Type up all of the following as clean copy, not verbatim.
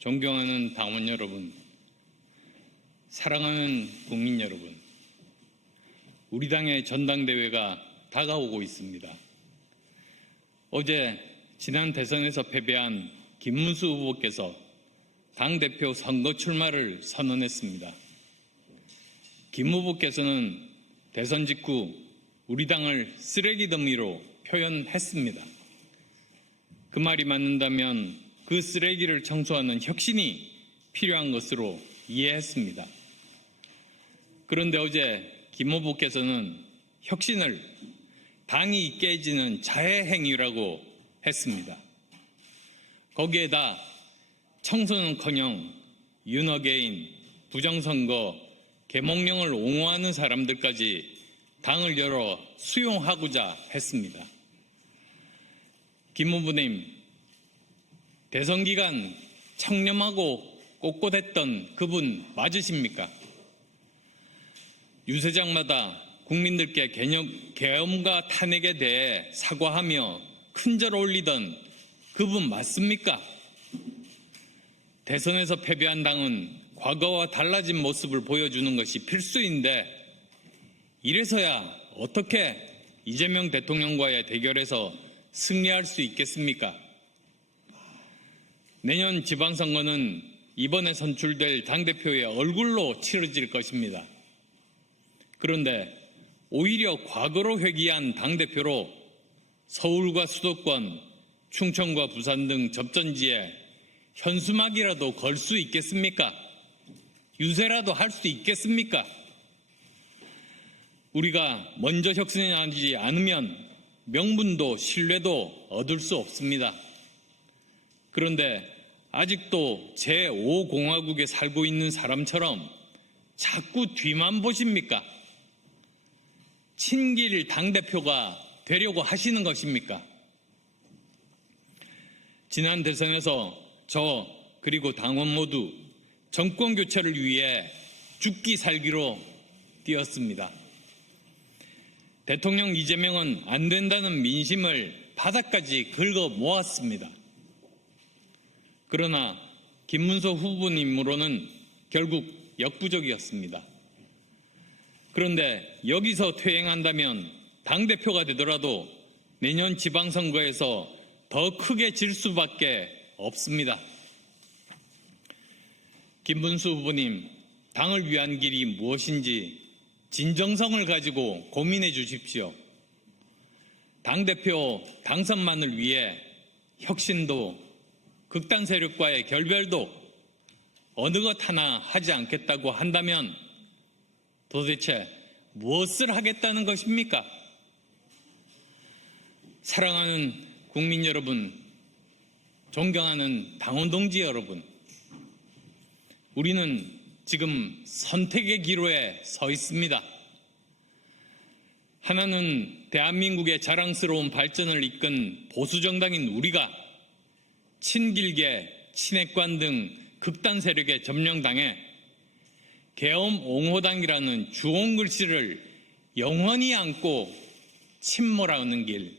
존경하는 당원 여러분, 사랑하는 국민 여러분, 우리 당의 전당대회가 다가오고 있습니다. 어제 지난 대선에서 패배한 김문수 후보께서 당대표 선거 출마를 선언했습니다. 김 후보께서는 대선 직후 우리 당을 쓰레기 더미로 표현했습니다. 그 말이 맞는다면 그 쓰레기를 청소하는 혁신이 필요한 것으로 이해했습니다. 그런데 어제 김 후보께서는 혁신을 당이 깨지는 자해 행위라고 했습니다. 거기에다 청소는커녕 윤어게인, 부정선거, 계몽령을 옹호하는 사람들까지 당을 열어 수용하고자 했습니다. 김 후보님, 대선 기간 청렴하고 꼿꼿했던 그분 맞으십니까? 유세장마다 국민들께 계엄과 탄핵에 대해 사과하며 큰절 올리던 그분 맞습니까? 대선에서 패배한 당은 과거와 달라진 모습을 보여주는 것이 필수인데 이래서야 어떻게 이재명 대통령과의 대결에서 승리할 수 있겠습니까? 내년 지방선거는 이번에 선출될 당대표의 얼굴로 치러질 것입니다. 그런데 오히려 과거로 회귀한 당대표로 서울과 수도권, 충청과 부산 등 접전지에 현수막이라도 걸 수 있겠습니까? 유세라도 할 수 있겠습니까? 우리가 먼저 혁신하지 않으면 명분도 신뢰도 얻을 수 없습니다. 그런데 아직도 제5공화국에 살고 있는 사람처럼 자꾸 뒤만 보십니까? 친길 당대표가 되려고 하시는 것입니까? 지난 대선에서 저 그리고 당원 모두 정권 교체를 위해 죽기 살기로 뛰었습니다. 대통령 이재명은 안 된다는 민심을 바닥까지 긁어 모았습니다. 그러나 김문수 후보님으로는 결국 역부족이었습니다. 그런데 여기서 퇴행한다면 당대표가 되더라도 내년 지방선거에서 더 크게 질 수밖에 없습니다. 김문수 후보님, 당을 위한 길이 무엇인지 진정성을 가지고 고민해 주십시오. 당대표 당선만을 위해 혁신도 극단 세력과의 결별도 어느 것 하나 하지 않겠다고 한다면 도대체 무엇을 하겠다는 것입니까? 사랑하는 국민 여러분, 존경하는 당원 동지 여러분, 우리는 지금 선택의 기로에 서 있습니다. 하나는 대한민국의 자랑스러운 발전을 이끈 보수정당인 우리가 친길계, 친핵관 등 극단 세력에 점령당해 계엄 옹호당이라는 주홍 글씨를 영원히 안고 침몰하는 길.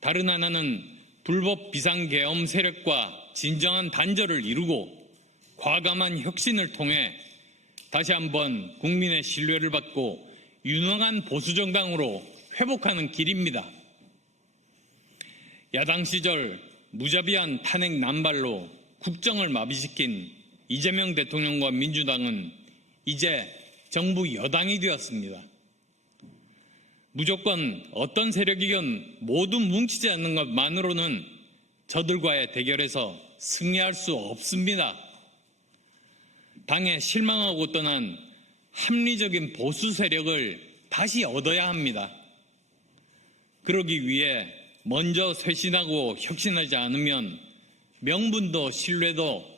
다른 하나는 불법 비상계엄 세력과 진정한 단절을 이루고 과감한 혁신을 통해 다시 한번 국민의 신뢰를 받고 유능한 보수정당으로 회복하는 길입니다. 야당 시절 무자비한 탄핵 남발로 국정을 마비시킨 이재명 대통령과 민주당은 이제 정부 여당이 되었습니다. 무조건 어떤 세력이건 모두 뭉치지 않는 것만으로는 저들과의 대결에서 승리할 수 없습니다. 당에 실망하고 떠난 합리적인 보수 세력을 다시 얻어야 합니다. 그러기 위해 먼저 쇄신하고 혁신하지 않으면 명분도 신뢰도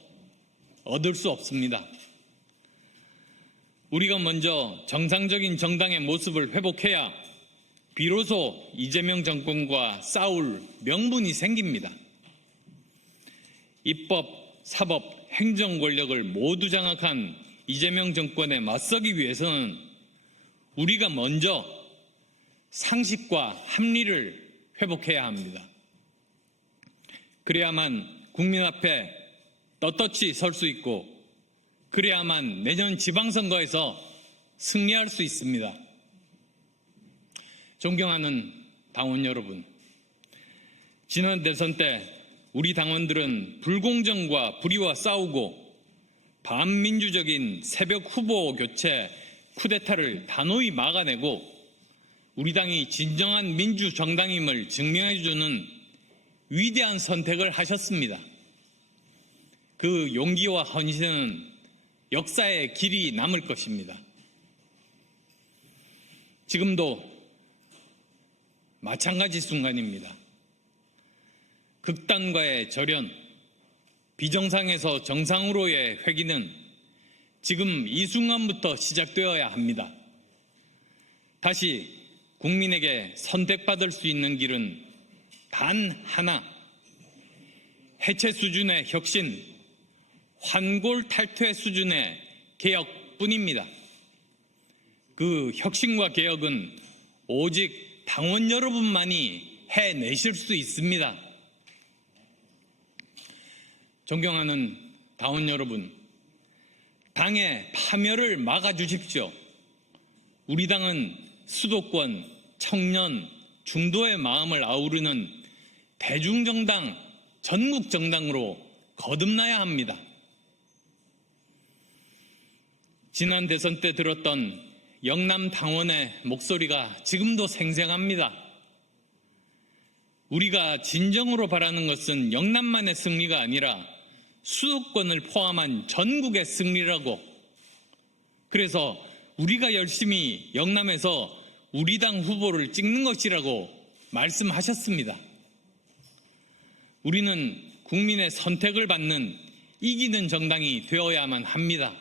얻을 수 없습니다. 우리가 먼저 정상적인 정당의 모습을 회복해야 비로소 이재명 정권과 싸울 명분이 생깁니다. 입법, 사법, 행정 권력을 모두 장악한 이재명 정권에 맞서기 위해서는 우리가 먼저 상식과 합리를 회복해야 합니다. 그래야만 국민 앞에 떳떳이 설 수 있고 그래야만 내년 지방선거에서 승리할 수 있습니다. 존경하는 당원 여러분, 지난 대선 때 우리 당원들은 불공정과 불의와 싸우고 반민주적인 새벽 후보 교체 쿠데타를 단호히 막아내고 우리 당이 진정한 민주정당임을 증명해주는 위대한 선택을 하셨습니다. 그 용기와 헌신은 역사의 길이 남을 것입니다. 지금도 마찬가지 순간입니다. 극단과의 절연, 비정상에서 정상으로의 회귀는 지금 이 순간부터 시작되어야 합니다. 다시 국민에게 선택받을 수 있는 길은 단 하나, 해체 수준의 혁신, 환골탈퇴 수준의 개혁뿐입니다. 그 혁신과 개혁은 오직 당원 여러분만이 해내실 수 있습니다. 존경하는 당원 여러분, 당의 파멸을 막아주십시오. 우리 당은 수도권, 청년, 중도의 마음을 아우르는 대중정당, 전국정당으로 거듭나야 합니다. 지난 대선 때 들었던 영남 당원의 목소리가 지금도 생생합니다. 우리가 진정으로 바라는 것은 영남만의 승리가 아니라 수도권을 포함한 전국의 승리라고. 그래서 우리가 열심히 영남에서 우리 당 후보를 찍는 것이라고 말씀하셨습니다. 우리는 국민의 선택을 받는 이기는 정당이 되어야만 합니다.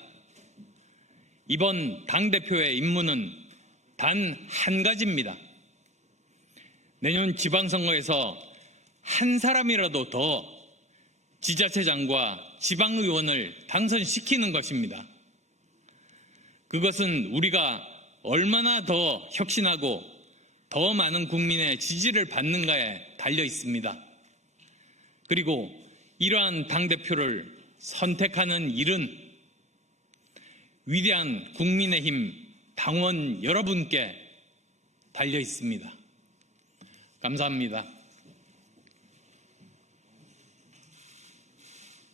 이번 당대표의 임무는 단 한 가지입니다. 내년 지방선거에서 한 사람이라도 더 지자체장과 지방의원을 당선시키는 것입니다. 그것은 우리가 얼마나 더 혁신하고 더 많은 국민의 지지를 받는가에 달려 있습니다. 그리고 이러한 당대표를 선택하는 일은 위대한 국민의힘 당원 여러분께 달려 있습니다. 감사합니다.